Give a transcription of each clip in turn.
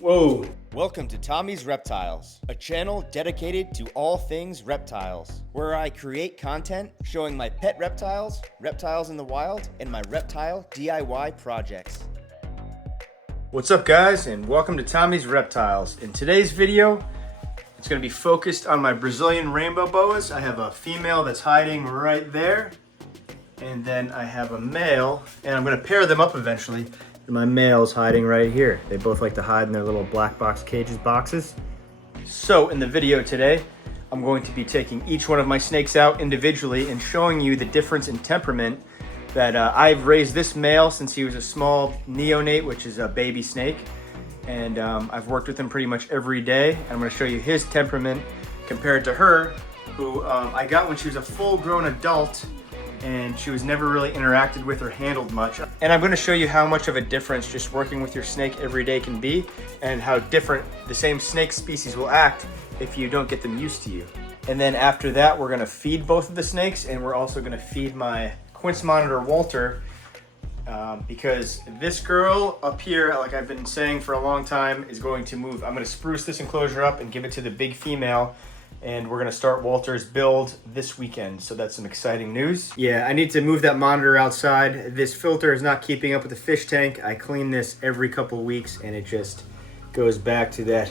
Whoa! Welcome to Tommy's Reptiles, a channel dedicated to all things reptiles, where I create content showing my pet reptiles, reptiles in the wild, and my reptile DIY projects. What's up, guys, and welcome to Tommy's Reptiles. In today's video, it's going to be focused on my Brazilian Rainbow Boas. I have a female that's hiding right there, and then I have a male, and I'm going to pair them up eventually. My male's hiding right here. They both like to hide in their little black box cages boxes. So in the video today, I'm going to be taking each one of my snakes out individually and showing you the difference in temperament that I've raised this male since he was a small neonate, which is a baby snake. And I've worked with him pretty much every day. And I'm gonna show you his temperament compared to her, who I got when she was a full-grown adult and she was never really interacted with or handled much. And I'm gonna show you how much of a difference just working with your snake every day can be, and how different the same snake species will act if you don't get them used to you. And then after that, we're gonna feed both of the snakes, and we're also gonna feed my Quince monitor, Walter, because this girl up here, like I've been saying for a long time, is going to move. I'm gonna spruce this enclosure up and give it to the big female, and we're gonna start Walter's build this weekend, so that's some exciting news. Yeah, I need to move that monitor outside. This filter is not keeping up with the fish tank. I clean this every couple weeks, and it just goes back to that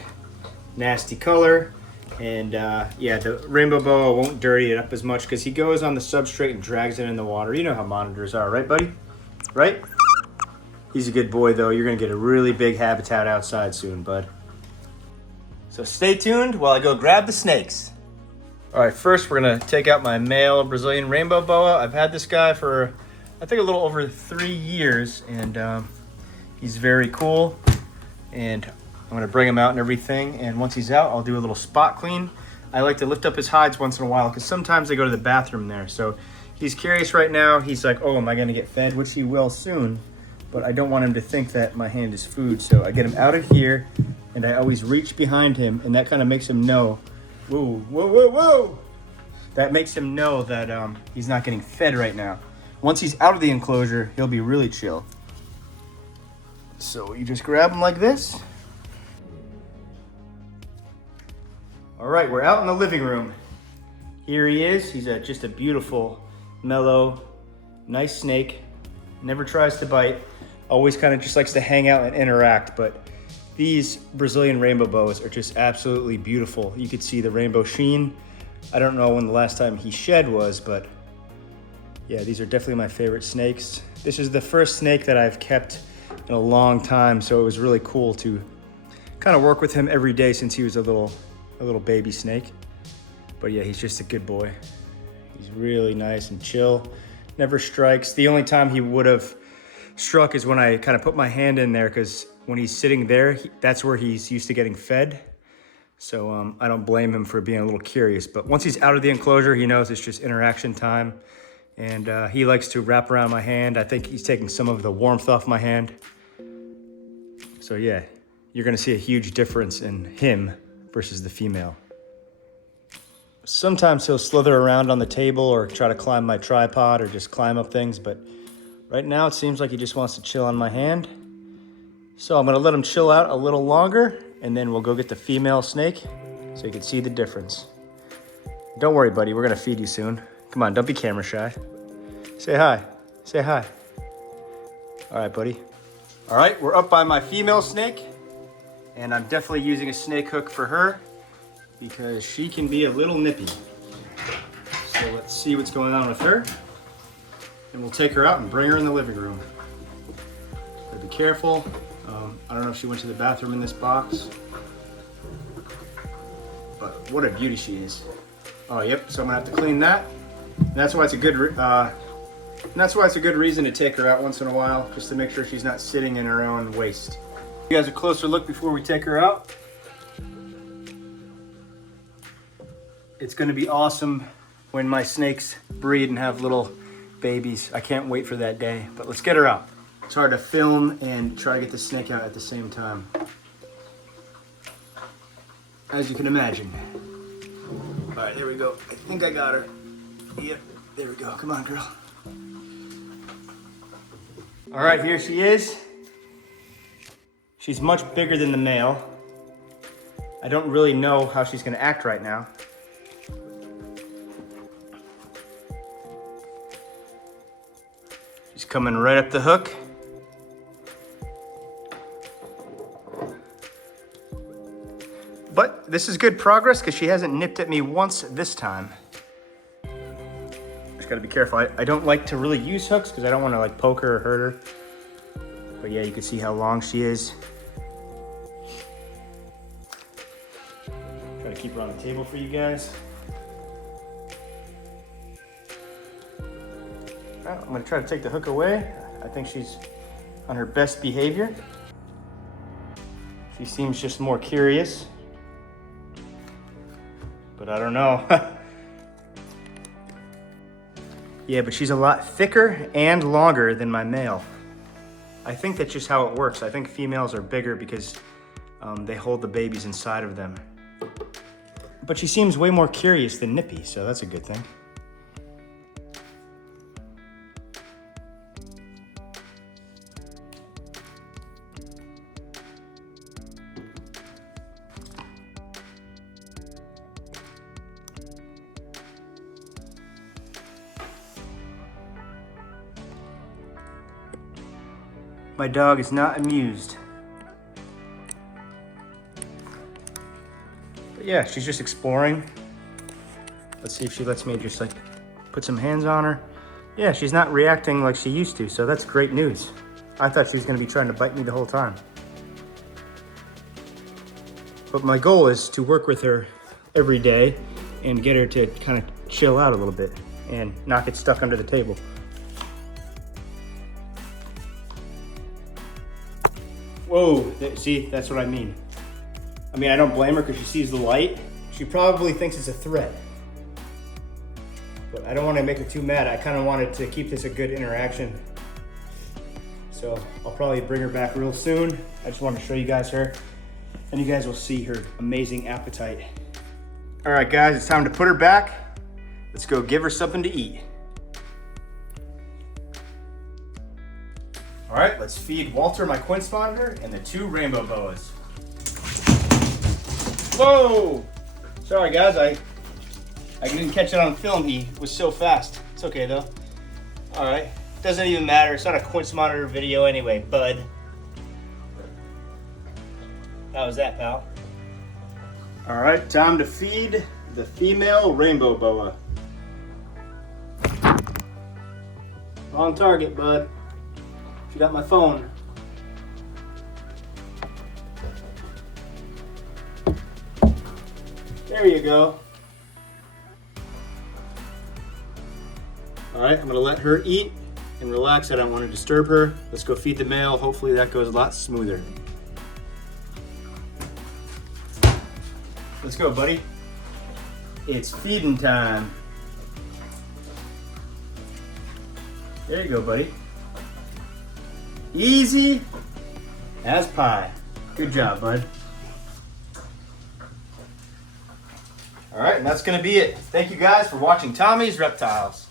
nasty color. And yeah, the Rainbow Boa won't dirty it up as much because he goes on the substrate and drags it in the water. You know how monitors are, right, buddy? Right? He's a good boy, though. You're gonna get a really big habitat outside soon, bud. So stay tuned while I go grab the snakes. All right, first we're gonna take out my male Brazilian Rainbow Boa. I've had this guy for, I think, a little over 3 years, and he's very cool. And I'm gonna bring him out and everything, and once he's out, I'll do a little spot clean. I like to lift up his hides once in a while, because sometimes they go to the bathroom there. So he's curious right now. He's like, oh, am I gonna get fed? Which he will soon, but I don't want him to think that my hand is food. So I get him out of here, and I always reach behind him, and that kind of makes him know, whoa, whoa, whoa, whoa. That makes him know that he's not getting fed right now. Once he's out of the enclosure, he'll be really chill. So you just grab him like this. All right, we're out in the living room. Here he is. He's just a beautiful, mellow, nice snake. Never tries to bite. Always kind of just likes to hang out and interact, but these Brazilian Rainbow Boas are just absolutely beautiful. You could see the rainbow sheen. I don't know when the last time he shed was, but yeah, these are definitely my favorite snakes. This is the first snake that I've kept in a long time, so it was really cool to kind of work with him every day since he was a little baby snake. But yeah, he's just a good boy. He's really nice and chill. Never strikes. The only time he would have struck is when I kind of put my hand in there, because when he's sitting there, that's where he's used to getting fed. So I don't blame him for being a little curious. But once he's out of the enclosure, he knows it's just interaction time. And he likes to wrap around my hand. I think he's taking some of the warmth off my hand. So yeah, you're gonna see a huge difference in him versus the female. Sometimes he'll slither around on the table or try to climb my tripod or just climb up things, but right now it seems like he just wants to chill on my hand. So I'm gonna let him chill out a little longer, and then we'll go get the female snake so you can see the difference. Don't worry, buddy, we're gonna feed you soon. Come on, don't be camera shy. Say hi, say hi. All right, buddy. All right, we're up by my female snake, and I'm definitely using a snake hook for her because she can be a little nippy. So let's see what's going on with her, and we'll take her out and bring her in the living room. But be careful. I don't know if she went to the bathroom in this box, but what a beauty she is. Oh, yep. So I'm gonna have to clean that. And that's why it's a good. That's why it's a good reason to take her out once in a while, just to make sure she's not sitting in her own waste. You guys a closer look before we take her out. It's gonna be awesome when my snakes breed and have little babies. I can't wait for that day, but let's get her out. It's hard to film and try to get the snake out at the same time, as you can imagine. All right, there we go. I think I got her. Yep, there we go. Come on, girl. All right, here she is. She's much bigger than the male. I don't really know how she's gonna act right now. She's coming right up the hook. But this is good progress because she hasn't nipped at me once this time. Just gotta be careful. I don't like to really use hooks because I don't want to like poke her or hurt her. But yeah, you can see how long she is. Try to keep her on the table for you guys. Well, I'm gonna try to take the hook away. I think she's on her best behavior. She seems just more curious. But I don't know. Yeah, but she's a lot thicker and longer than my male. I think that's just how it works. I think females are bigger because they hold the babies inside of them. But she seems way more curious than nippy, so that's a good thing. My dog is not amused. But yeah, she's just exploring. Let's see if she lets me just like put some hands on her. Yeah, she's not reacting like she used to, so that's great news. I thought she was gonna be trying to bite me the whole time. But my goal is to work with her every day and get her to kind of chill out a little bit and not get stuck under the table. Whoa, see, that's what I mean. I don't blame her because she sees the light. She probably thinks it's a threat. But I don't want to make her too mad. I kind of wanted to keep this a good interaction. So I'll probably bring her back real soon. I just wanted to show you guys her. And you guys will see her amazing appetite. All right, guys, it's time to put her back. Let's go give her something to eat. All right, let's feed Walter, my quince monitor, and the 2 rainbow boas. Whoa! Sorry guys, I didn't catch it on film. He was so fast. It's okay though. All right, doesn't even matter. It's not a quince monitor video anyway, bud. How was that, pal? All right, time to feed the female rainbow boa. Wrong target, bud. She got my phone. There you go. All right, I'm gonna let her eat and relax. I don't want to disturb her. Let's go feed the male. Hopefully that goes a lot smoother. Let's go, buddy. It's feeding time. There you go, buddy. Easy as pie. Good job, bud. All right, and that's gonna be it. Thank you guys for watching Tommy's Reptiles.